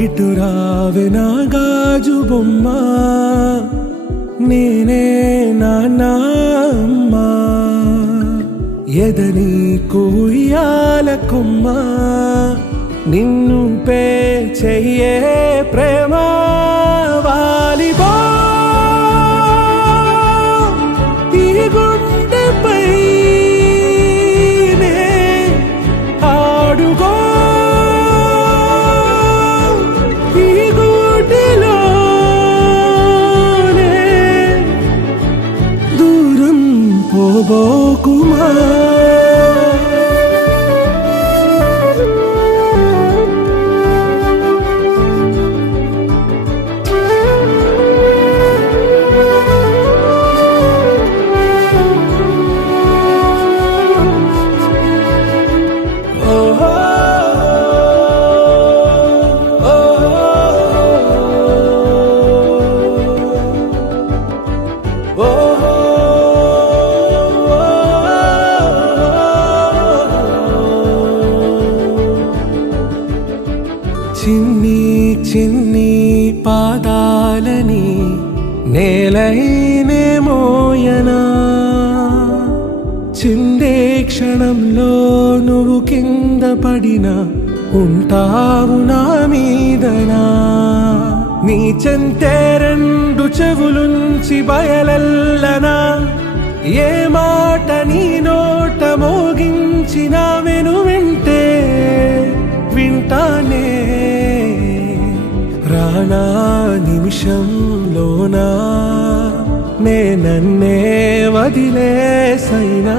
ఇటు రావే నా గాజు బొమ్మ, నేనే నాన్న అమ్మా. ఎదని కూయాల కొమ్మ, నిన్ను పే చెయ్యే ప్రేమ వాలిబా. ఈ గుండెపై నే ఆడుగో, ఈ గూటిలోనే దూరం పోబోకుమా. చిన్ని చిన్ని పాదాలని నేలైనే మోయనా, చిందే క్షణంలో నువ్వు కింద పడినా ఉంటావు నా మీదనా. నీ చెంతే రెండు చెవులుంచి బయలెల్లనా, ఏ మాట నీ నోట మోగించిన వెను వింటే వింటానే. రానా నిమిషంలోనా నే నన్నే వదిలేసైనా.